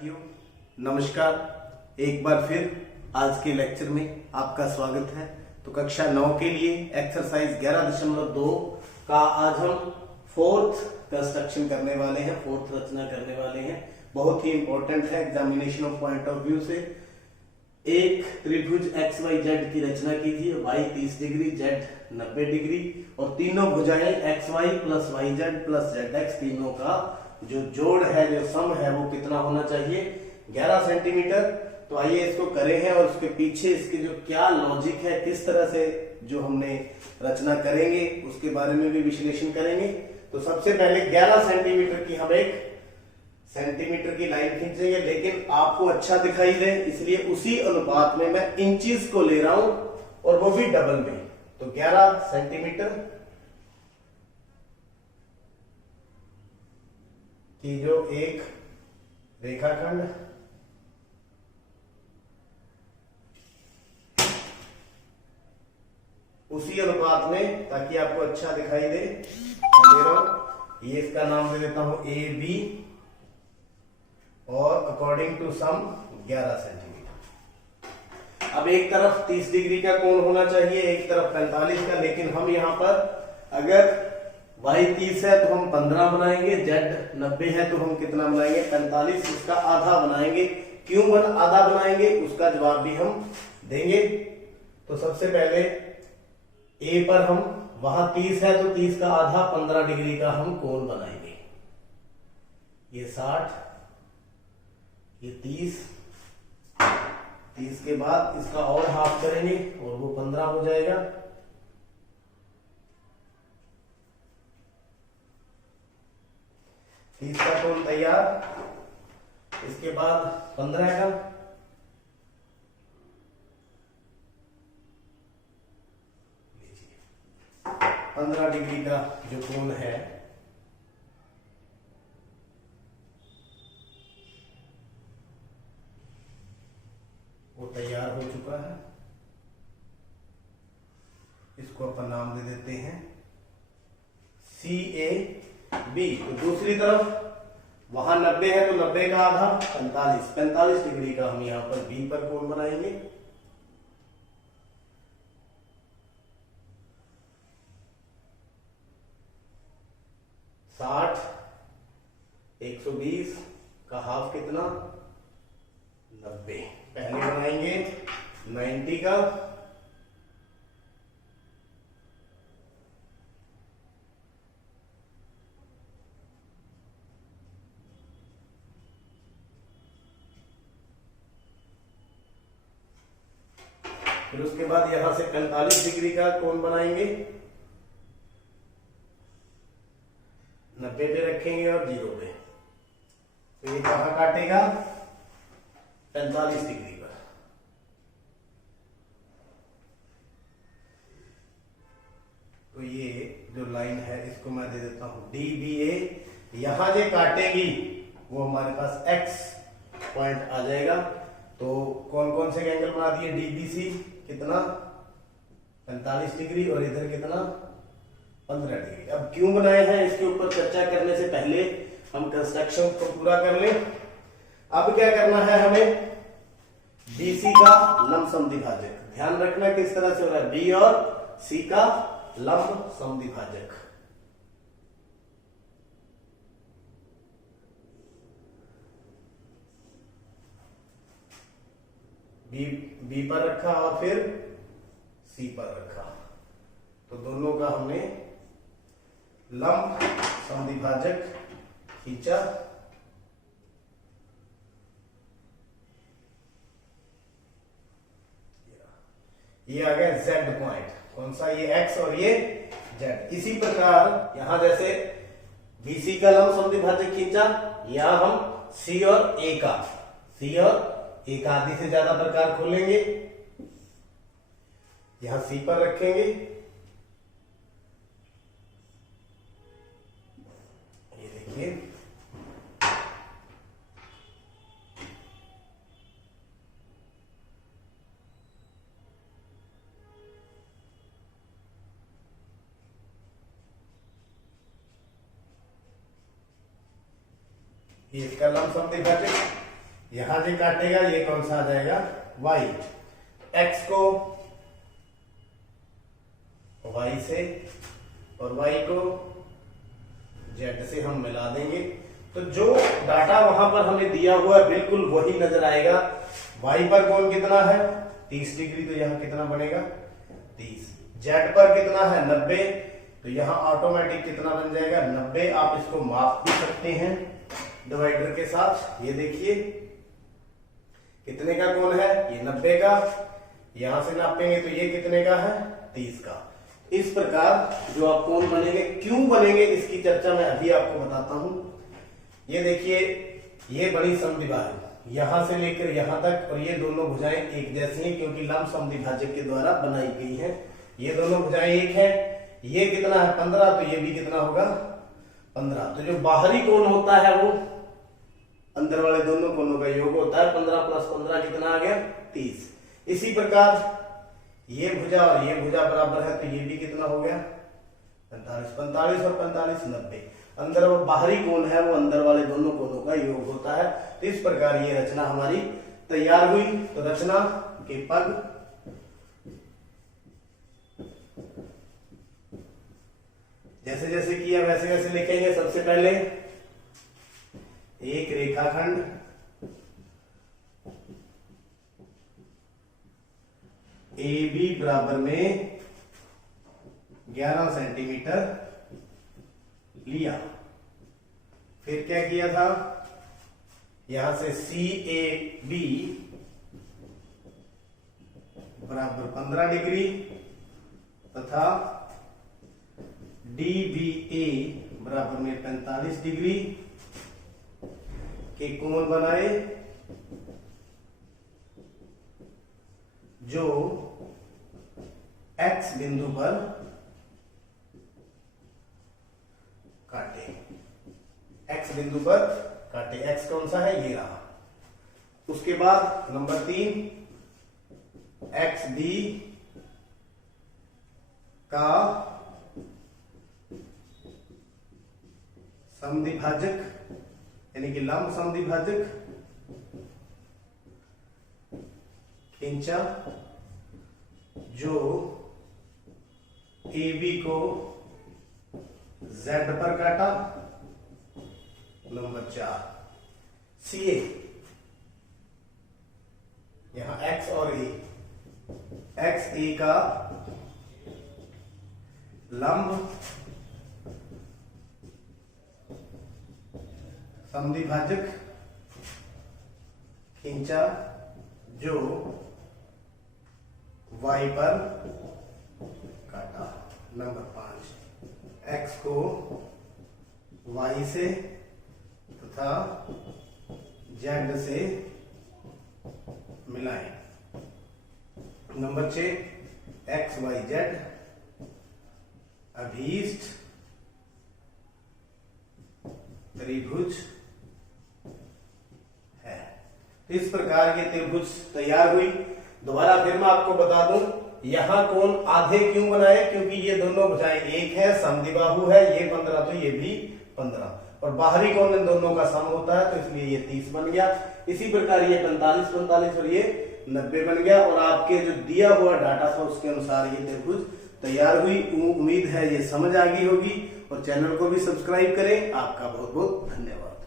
साथियों नमस्कार। एक बार फिर आज के लेक्चर में आपका स्वागत है। तो कक्षा 9 के लिए एक्सरसाइज 11.2 का आज हम फोर्थ कंस्ट्रक्शन करने वाले हैं, फोर्थ रचना करने वाले हैं। बहुत ही इंपॉर्टेंट है examination of point of view से। एक त्रिभुज एक्स वाई जेड की रचना कीजिए। y 30 डिग्री, z 90 डिग्री और तीनों भुजाएं x y plus y z plus z x, तीनों का जो जोड़ है, जो सम है, वो कितना होना चाहिए? 11 सेंटीमीटर। तो आइए इसको करें हैं और उसके पीछे इसके जो क्या लॉजिक है, किस तरह से जो हमने रचना करेंगे उसके बारे में भी विश्लेषण करेंगे। तो सबसे पहले 11 सेंटीमीटर की हम एक सेंटीमीटर की लाइन खींचेंगे, लेकिन आपको अच्छा दिखाई दे इसलिए उसी अनुपात में मैं इंचेस को ले रहा हूं और वो भी डबल में। तो 11 सेंटीमीटर की जो एक रेखाखंड उसी अनुपात में, ताकि आपको अच्छा दिखाई दे, मैं ले रहा हूं, ये इसका नाम दे देता हूं ए बी और अकॉर्डिंग टू सम 11 सेंटीमीटर। अब एक तरफ 30 डिग्री का कोण होना चाहिए, एक तरफ 45 का, लेकिन हम यहां पर अगर y 30 है तो हम 15 बनाएंगे, z 90 है तो हम कितना बनाएंगे? 45, इसका आधा बनाएंगे। क्यों आधा बनाएंगे उसका जवाब भी हम देंगे। तो सबसे पहले a पर हम, वहां 30 है तो 30 का आधा 15 डिग्री का हम कोण बनाएंगे। ये 60, ये 30 के बाद इसका और हाफ करेंगे और वो 15 हो जाएगा। तीस का कोण तैयार। इसके बाद 15 का, लीजिए 15 डिग्री का जो कोण है वो तैयार हो चुका है। इसको अपन नाम दे देते हैं CAB। तो दूसरी तरफ वहां 90 है तो 90 का आधा 45 डिग्री का हम यहां पर B पर कोण बनाएंगे। साठ 120 का हाफ कितना? 90। पहले बनाएंगे 90 का, फिर उसके बाद यहां से 45 डिग्री का कोण बनाएंगे, 90 पे रखेंगे और 0 पे। तो ये कहां काटेगा? 45 डिग्री पर। तो ये जो लाइन है इसको मैं दे देता हूं DBA। यहां जो काटेगी वो हमारे पास X पॉइंट आ जाएगा। तो कौन कौन से एंगल बना दिए? DBC कितना? 45 डिग्री और इधर कितना? 15 डिग्री। अब क्यों बनाए हैं इसके ऊपर चर्चा करने से पहले हम कंस्ट्रक्शन को पूरा कर लें। अब क्या करना है हमें? BC का लंब समद्विभाजक। ध्यान रखना किस तरह से हो रहा है, B और C का लंब समद्विभाजक। B पर रखा और फिर C पर रखा, तो दोनों का हमने लंब समद्विभाजक खींचा। ये आ गया Z पॉइंट। कौन सा? ये X और ये Z। इसी प्रकार यहां जैसे BC का लंब समद्विभाजक खींचा, यहां हम C और A का आधी से ज्यादा प्रकार खोलेंगे, यहां C पर रखेंगे, ये देखिए ये इसका लंब समद्विभाजक। यहां से काटेगा, ये कौन सा आ जाएगा, y। x को y से और y को z से हम मिला देंगे, तो जो डाटा वहां पर हमें दिया हुआ है बिल्कुल वही नजर आएगा। y पर कोण कितना है, 30 डिग्री, तो यहां कितना बनेगा, 30। z पर कितना है, 90, तो यहां ऑटोमेटिक कितना बन जाएगा, 90। आप इसको माप भी सकते हैं डिवाइडर के साथ। ये देखिए कितने का कोण है, ये 90 का। यहां से नापेंगे तो ये कितने का है, 30 का। इस प्रकार जो आप कोण बनेंगे, क्यों बनेंगे इसकी चर्चा मैं अभी आपको बताता हूं। ये देखिए, ये बड़ी समद्विबाहु यहां से लेकर यहां तक, और ये दोनों भुजाएं एक जैसी हैं क्योंकि लंब समद्विभाजक के द्वारा बनाई गई है। ये दोनों भुजाएं एक है। ये कितना है, 15, तो ये भी कितना होगा, 15। तो जो बाहरी कोण होता है वो अंदर वाले दोनों कोणों का योग होता है। 15 + 15 कितना आ गया, 30। इसी प्रकार ये भुजा और ये भुजा बराबर है, तो ये भी कितना हो गया, 45। 45 और 45 90। अंदर वो बाहरी कोण है, वो अंदर वाले दोनों कोणों का योग होता है। तो इस प्रकार ये रचना हमारी तैयार हुई। तो रचना के पद जैसे जैसे किया वैसे वैसे लिखेंगे। सबसे पहले एक रेखाखंड AB बराबर में 11 सेंटीमीटर लिया। फिर क्या किया था, यहां से CAB बराबर 15 डिग्री तथा DBA बराबर में 45 डिग्री के कोण बनाए, जो X बिंदु पर काटे। X बिंदु पर काटे। X कौन सा है, ये रहा। उसके बाद नंबर 3, XB का समद्विभाजक यानी कि लंब समद्विभाजक खींचा, जो AB को Z पर काटा। नंबर 4 CA, यहां X और A, XA का लंब समद्विभाजक खींचा, जो Y पर काटा। नंबर 5 X को Y से तथा Z से मिलाएं। नंबर 6 XYZ अभीष्ट त्रिभुज है। तो इस प्रकार की त्रिभुज तैयार हुई। दोबारा फिर मैं आपको बता दूं, यहां कोण आधे क्यों बनाए, क्योंकि ये दोनों भुजाएं एक है, समद्विबाहु है। ये 15 तो ये भी 15, और बाहरी कोण इन दोनों का सम होता है, तो इसलिए ये 30 बन गया। इसी प्रकार ये 45 45 और ये 90 बन गया। और आपके जो दिया हुआ डाटा था उसके अनुसार ये त्रिभुज तैयार हुई। उम्मीद है ये समझ आ गई होगी, और चैनल को भी सब्सक्राइब करें। आपका बहुत बहुत धन्यवाद।